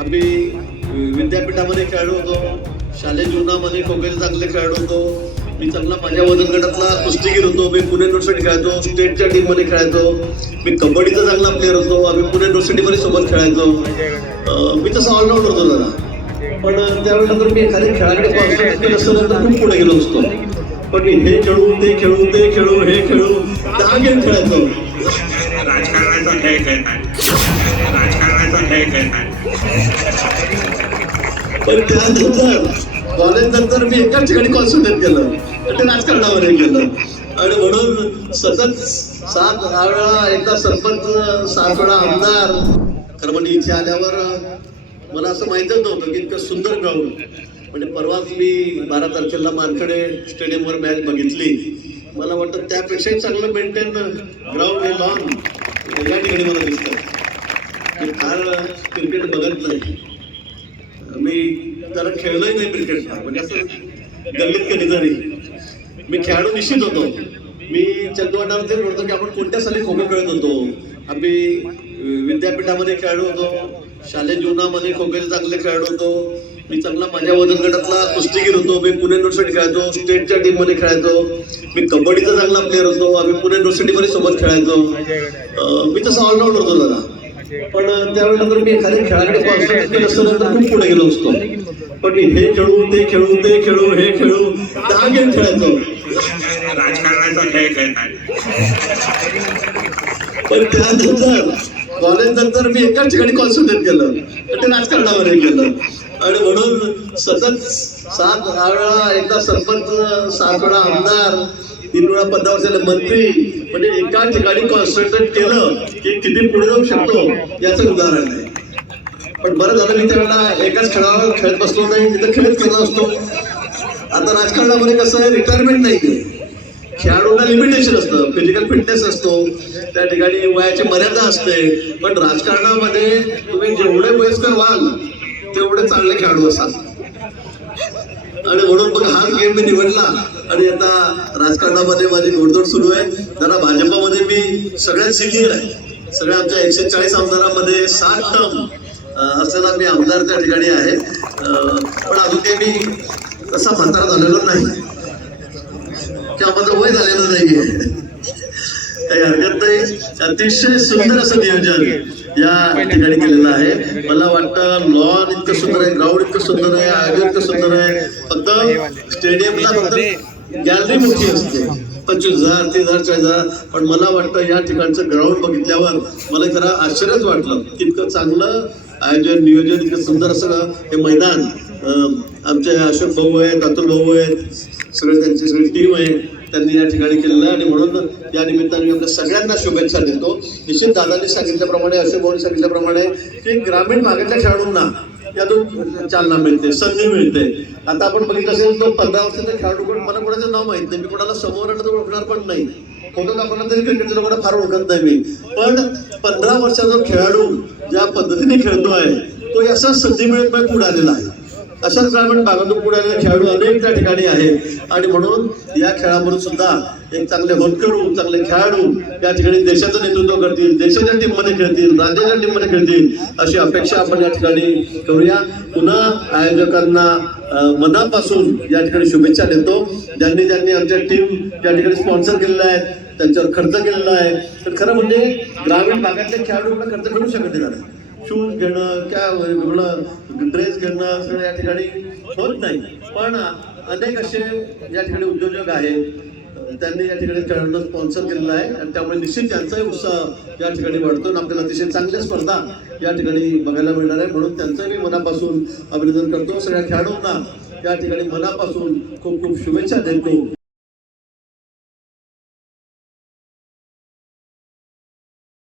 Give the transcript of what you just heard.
आम्ही विद्यापीठामध्ये खेळलो होतो, शालेय जीवनामध्ये खो खोचे चांगले खेळलो होतो. मी चांगला माझ्या वजन गटातला कुस्तीगीर होतो. मी पुणे युनिव्हर्सिटी खेळायचो, स्टेटच्या टीममध्ये खेळायचो. मी कबड्डीचा चांगला प्लेअर होतो. आम्ही पुणे युनिव्हर्सिटीमध्ये सोबत खेळायचो. मी तसं ऑलराऊंडर होतो जरा, पण त्यावेळेला तर मी एखाद्या खेळाकडे कॉन्सन्ट्रेट केलं असतं तर खूप पुढे गेलो असतो. पण मी हे खेळू ते खेळू ते खेळू हे खेळू 10 गेम खेळायचो. राजकारणाचा खेळ खेळतात, राजकारणाचा खेळ खेळतात. पण त्यानंतर कॉलेज नंतर मी एकाच ठिकाणी कॉन्सन्ट्रेट केलं, ते राजकारणामध्ये गेलं. आणि म्हणून सतत 7 वेळा एकदा सरपंच, 7 वेळा आमदार. खरं म्हणजे इथे आल्यावर मला असं माहीतच नव्हतं की इतकं सुंदर ग्राउंड. म्हणजे परवाच मी 12 तारखेला मानखडे स्टेडियमवर मॅच बघितली. मला वाटतं त्यापेक्षाही चांगलं मेंटेन ग्राउंड हे लॉन या ठिकाणी मला दिसतं. मी फार क्रिकेट बघत नाही, मी जरा खेळलोही नाही क्रिकेट फार, म्हणजे असं गल्लीत कधीतरी. मी खेळाडू निश्चित होतो. मी चंदवाडामध्ये बोलतो की आपण कोणत्या साली खो खो खेळत होतो. आम्ही विद्यापीठामध्ये खेळलो होतो, शालेय जीवनामध्ये खो खोचे चांगले खेळलो होतो. मी चांगला माझ्या वजन गटातला कुस्तीगीर होतो. मी पुणे युनिव्हर्सिटी खेळायचो, स्टेटच्या टीममध्ये खेळायचो. मी कबड्डीचा चांगला प्लेअर होतो. आम्ही पुणे युनिव्हर्सिटीमध्ये सोबत खेळायचो. मी तसं ऑलराऊंडर होतो जरा, पण त्यावेळेला तर मी एखाद्या खेळाकडे कॉन्सन्ट्रेट केलं असतं तर खूप पुढे गेलो असतो. पण मी हे खेळू ते खेळू ते खेळू हे खेळू 10 गेम खेळायचो. राजकारणाचा खेळ खेळतात. पण त्यानंतर कॉलेज नंतर मी एकाच ठिकाणी कॉन्सन्ट्रेट केलं, ते राजकारणामध्ये गेलं. आणि म्हणून सतत 7 वेळा एकदा सरपंच, 7 वेळा आमदार, 3 वेळा 15 वर्षाला मंत्री. म्हणजे एका ठिकाणी कॉन्सन्ट्रेट केलं की किती पुढे जाऊ शकतो याचं उदाहरण आहे. पण बरं झालं मी त्यावेळेला एकाच खेळावर खेळत बसलो नाही, तिथं खेळत गेलो असतो. आता राजकारणामध्ये कसं आहे, रिटायरमेंट नाही आहे. खेळाडूंना लिमिटेशन असतं, फिजिकल फिटनेस असतो, त्या ठिकाणी वयाची मर्यादा असते. पण राजकारणामध्ये तुम्ही जेवढे वयस्कर व्हाल तेवढे चांगले खेळाडू असाल. आणि म्हणून मग हा गेम मी निवडला. आणि आता राजकारणामध्ये माझी घोडदौड सुरू आहे. जरा भाजपामध्ये मी सगळ्यात सिनियर आहे. सगळ्या आमच्या 140 आमदारांमध्ये 60 टर्म असलेला मी आमदार त्या ठिकाणी आहे. पण अजून काही मी तसा म्हातारा झालेलो नाही किंवा माझं वय झालेलं नाहीये, काही हरकत नाही. अतिशय सुंदर असं नियोजन या ठिकाणी केलेलं आहे. मला वाटतं लॉन इतकं सुंदर आहे, ग्राउंड इतकं सुंदर आहे, आयोजन इतकं सुंदर आहे. फक्त स्टेडियमला फक्त गॅलरी मोठी असते, 25,000 30,000 40,000. पण मला वाटतं या ठिकाणचं ग्राउंड बघितल्यावर मला खरं आश्चर्यच वाटलं की इतकं चांगलं आयोजन नियोजन, इतकं सुंदर असं हे मैदान. आमचे अशोक भाऊ आहेत, अतुल भाऊ आहेत, सगळे त्यांची सगळी टीम आहे, त्यांनी या ठिकाणी केलेलं आहे. आणि म्हणून या निमित्ताने मी आपल्या सगळ्यांना शुभेच्छा देतो. निश्चित दादांनी सांगितल्याप्रमाणे, अशोक भाऊंनी सांगितल्याप्रमाणे की ग्रामीण भागातल्या खेळाडूंना यातून चालना मिळते, संधी मिळते. आता आपण बघितलं असेल तर 15 वर्षाचा खेळाडू, पण मला कोणाचं नाव माहित नाही, मी कोणाला समोर आलं तर ओळखणार पण नाही. फोटो दाखवला तरी क्रिकेटच्या लोकांना फार ओळखत नाही मी. पण 15 वर्षाचा खेळाडू ज्या पद्धतीने खेळतोय तो असाच संधी मिळत नाही पुढे आलेला आहे. अशाच ग्रामीण भागातून पुढे आलेले खेळाडू अनेक त्या ठिकाणी आहेत. आणि म्हणून या खेळामधून सुद्धा एक चांगले होतकरू, चांगले खेळाडू या ठिकाणी देशाचं नेतृत्व करतील, देशाच्या टीममध्ये खेळतील, राज्याच्या टीममध्ये खेळतील, अशी अपेक्षा आपण या ठिकाणी करूया. पुन्हा आयोजकांना मनापासून या ठिकाणी शुभेच्छा देतो. ज्यांनी ज्यांनी आमच्या टीम या ठिकाणी स्पॉन्सर केलेल्या आहेत, त्यांच्यावर खर्च केलेला आहे. तर खरं म्हणजे ग्रामीण भागातले खेळाडूंना खर्च करू शकत नाही. शूज घेणं, काय ड्रेस घेणं सगळं या ठिकाणी होत नाही. पण अनेक असे या ठिकाणी उद्योजक आहेत, त्यांनी या ठिकाणी खेळाडूंना स्पॉन्सर केलेलं आहे. आणि त्यामुळे निश्चित त्यांचाही उत्साह या ठिकाणी वाढतो आणि आपल्याला अतिशय चांगल्या स्पर्धा या ठिकाणी बघायला मिळणार आहे. म्हणून त्यांचंही मी मनापासून अभिनंदन करतो. सगळ्या खेळाडूंना या ठिकाणी मनापासून खूप खूप शुभेच्छा देतो.